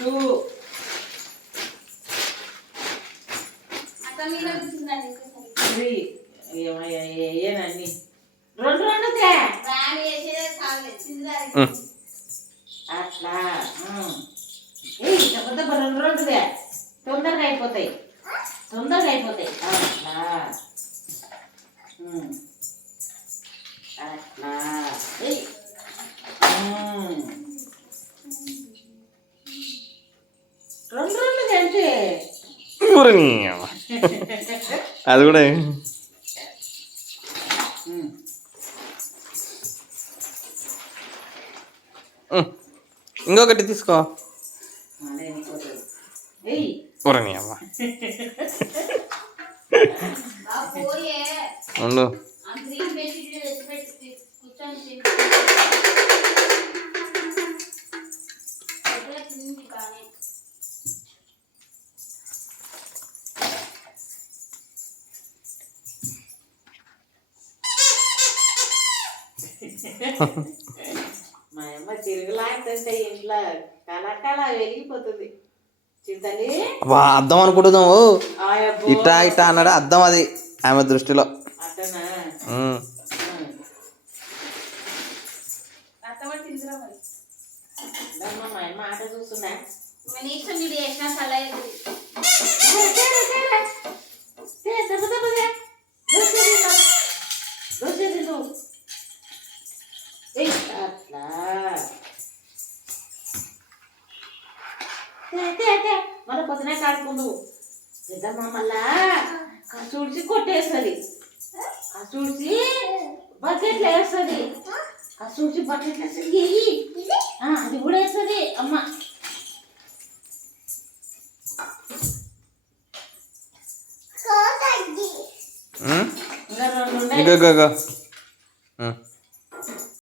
2 3 ఏమయ్యాన్ని 2 అట్లా దెబ్బ దెబ్బ 2 తొందరగా అయిపోతాయి అట్లా అట్లా రెండు అంటే అది కూడా ఇంకొకటి తీసుకో ఊరని అమ్మ ఉండు మా అమ్మ తిరుగులాడుతుంటే ఇంట్లో కళాకళ వెలిగిపోతుంది చింతలి అద్దం అనుకుంటున్నావు ఇట్టా ఇట్టా అన్నాడు అద్దం అది ఆమె దృష్టిలో అట్టనా మా అమ్మ ఆట చూస్తున్నా అట్లా మన పొద్దున కాడుకుందు పెద్దమ్మ మళ్ళా కసూడ్చి కొట్టేస్తుంది కసూడ్చి బకెట్లు వేస్తుంది కసూడ్చి బకెట్లు వేస్తుంది అది కూడా వేస్తుంది అమ్మ ఇంకా 2 ఉన్నాయి